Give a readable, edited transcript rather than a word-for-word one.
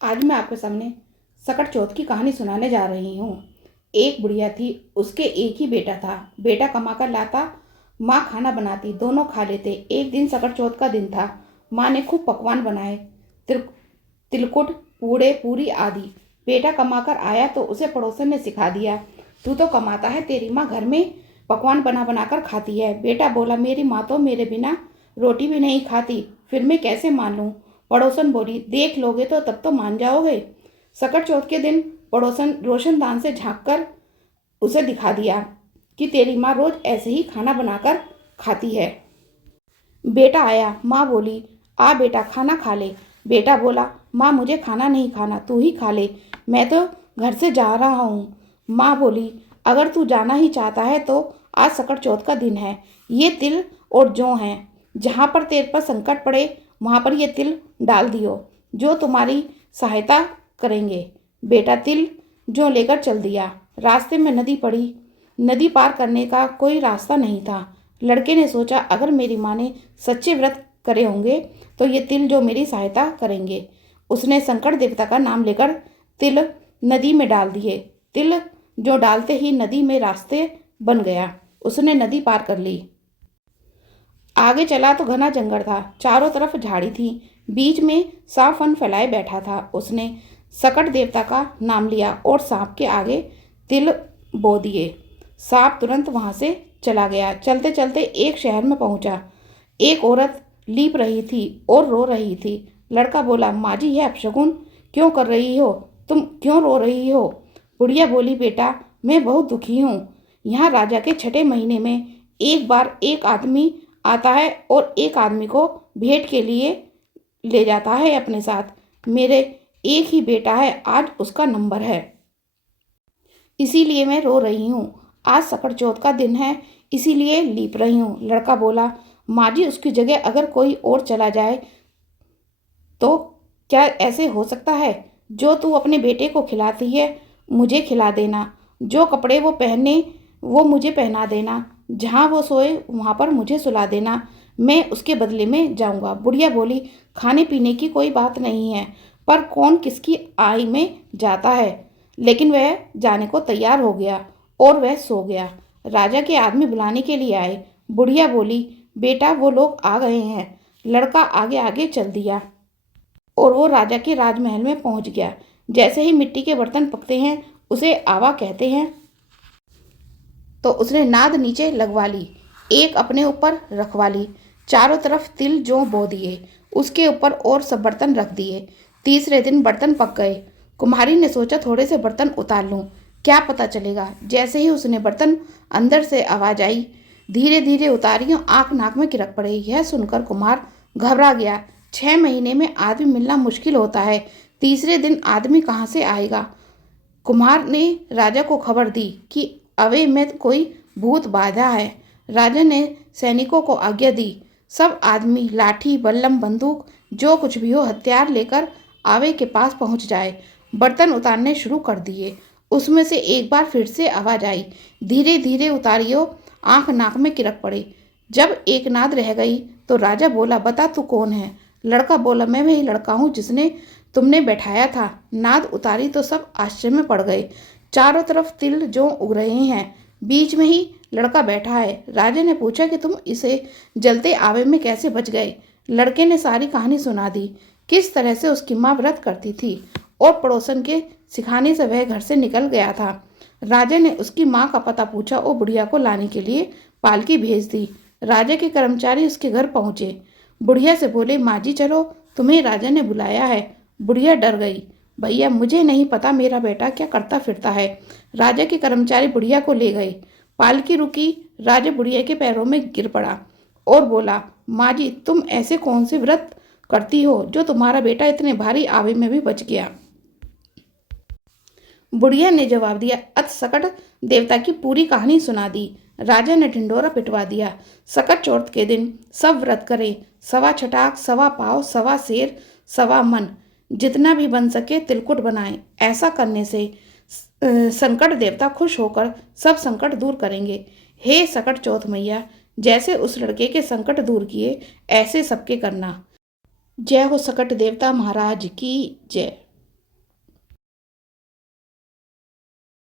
आज मैं आपके सामने सकट चौथ की कहानी सुनाने जा रही हूँ। एक बुढ़िया थी, उसके एक ही बेटा था। बेटा कमा कर लाता, माँ खाना बनाती, दोनों खा लेते। एक दिन सकट चौथ का दिन था। माँ ने खूब पकवान बनाए, तिल तिलकुट, पूड़े, पूरी आदि। बेटा कमा कर आया तो उसे पड़ोसन ने सिखा दिया, तू तो कमाता है, तेरी माँ घर में पकवान बना बना कर खाती है। बेटा बोला, मेरी माँ तो मेरे बिना रोटी भी नहीं खाती, फिर मैं कैसे मान लूँ। पड़ोसन बोली, देख लोगे तो तब तो मान जाओगे। सकट चौथ के दिन पड़ोसन रोशनदान से झांक कर उसे दिखा दिया कि तेरी माँ रोज ऐसे ही खाना बनाकर खाती है। बेटा आया, माँ बोली, आ बेटा खाना खा ले। बेटा बोला, माँ मुझे खाना नहीं खाना, तू ही खा ले, मैं तो घर से जा रहा हूँ। माँ बोली, अगर तू जाना ही चाहता है तो आज सकट चौथ का दिन है, ये तिल और जौ हैं, जहाँ पर तेरे पर संकट पड़े वहाँ पर ये तिल डाल दियो, जो तुम्हारी सहायता करेंगे। बेटा तिल जौ लेकर चल दिया। रास्ते में नदी पड़ी। नदी पार करने का कोई रास्ता नहीं था। लड़के ने सोचा, अगर मेरी माँ ने सच्चे व्रत करे होंगे तो ये तिल जो मेरी सहायता करेंगे। उसने संकट देवता का नाम लेकर तिल नदी में डाल दिए। तिल जो डालते ही नदी में रास्ते बन गया। उसने नदी पार कर ली। आगे चला तो घना जंगल था, चारों तरफ झाड़ी थी, बीच में सांप फन फैलाए बैठा था। उसने सकट देवता का नाम लिया और सांप के आगे तिल बो दिए। सांप तुरंत वहां से चला गया। चलते चलते एक शहर में पहुंचा। एक औरत लीप रही थी और रो रही थी। लड़का बोला, माँ जी, यह अपशगुन क्यों कर रही हो, तुम क्यों रो रही हो। बुढ़िया बोली, बेटा मैं बहुत दुखी हूँ। यहाँ राजा के छठे महीने में एक बार एक आदमी आता है और एक आदमी को भेंट के लिए ले जाता है अपने साथ। मेरे एक ही बेटा है, आज उसका नंबर है, इसीलिए मैं रो रही हूँ। आज सकट चौथ का दिन है, इसीलिए लीप रही हूँ। लड़का बोला, माँ जी, उसकी जगह अगर कोई और चला जाए तो क्या ऐसे हो सकता है। जो तू अपने बेटे को खिलाती है मुझे खिला देना, जो कपड़े वो पहने वो मुझे पहना देना, जहाँ वो सोए वहाँ पर मुझे सुला देना, मैं उसके बदले में जाऊँगा। बुढ़िया बोली, खाने पीने की कोई बात नहीं है, पर कौन किसकी आई में जाता है। लेकिन वह जाने को तैयार हो गया और वह सो गया। राजा के आदमी बुलाने के लिए आए। बुढ़िया बोली, बेटा वो लोग आ गए हैं। लड़का आगे आगे चल दिया और वो राजा के राजमहल में पहुंच गया। जैसे ही मिट्टी के बर्तन पकते हैं उसे आवा कहते हैं, तो उसने नाद नीचे लगवा ली, एक अपने ऊपर रखवा ली, चारों तरफ तिल जौ बो दिए, उसके ऊपर और सब बर्तन रख दिए। तीसरे दिन बर्तन पक गए। कुम्हारी ने सोचा, थोड़े से बर्तन उतार लूं, क्या पता चलेगा। जैसे ही उसने बर्तन अंदर से आवाज आई, धीरे धीरे उतारियों, आंख नाक में किरक पड़े। यह सुनकर कुम्हार घबरा गया। 6 महीने में आदमी मिलना मुश्किल होता है, तीसरे दिन आदमी कहाँ से आएगा। कुम्हार ने राजा को खबर दी कि अवे में कोई भूत बाधा है। राजा ने सैनिकों को आज्ञा दी, सब आदमी लाठी बल्लम बंदूक जो कुछ भी हो हथियार लेकर आवे के पास पहुंच जाए। बर्तन उतारने शुरू कर दिए। उसमें से एक बार फिर से आवाज आई, धीरे धीरे उतारियो, आंख नाक में किरक पड़े। जब एक नाद रह गई तो राजा बोला, बता तू कौन है। लड़का बोला, मैं वही लड़का हूँ जिसने तुमने बैठाया था। नाद उतारी तो सब आश्चर्य में पड़ गए। चारों तरफ तिल जौ उग रहे हैं, बीच में ही लड़का बैठा है। राजा ने पूछा कि तुम इसे जलते आवे में कैसे बच गए। लड़के ने सारी कहानी सुना दी, किस तरह से उसकी माँ व्रत करती थी और पड़ोसन के सिखाने से वह घर से निकल गया था। राजा ने उसकी माँ का पता पूछा और बुढ़िया को लाने के लिए पालकी भेज दी। राजा के कर्मचारी उसके घर पहुंचे। बुढ़िया से बोले, माँ जी चलो, तुम्हें राजा ने बुलाया है। बुढ़िया डर गई, भैया मुझे नहीं पता मेरा बेटा क्या करता फिरता है। राजा के कर्मचारी बुढ़िया को ले गए। पालकी रुकी। राजा बुढ़िया के पैरों में गिर पड़ा और बोला, माँ जी, तुम ऐसे कौन से व्रत करती हो जो तुम्हारा बेटा इतने भारी आवे में भी बच गया। बुढ़िया ने जवाब दिया, अत सकट देवता की पूरी कहानी सुना दी। राजा ने ढिंडोरा पिटवा दिया। सकट चौथ के दिन सब व्रत करें, सवा छटाक, सवा पाव, सवा शेर, सवा मन, जितना भी बन सके तिलकुट बनाएं। ऐसा करने से संकट देवता खुश होकर सब संकट दूर करेंगे। हे सकट चौथ मैया, जैसे उस लड़के के संकट दूर किए ऐसे सबके करना। जय हो सकट देवता महाराज की जय।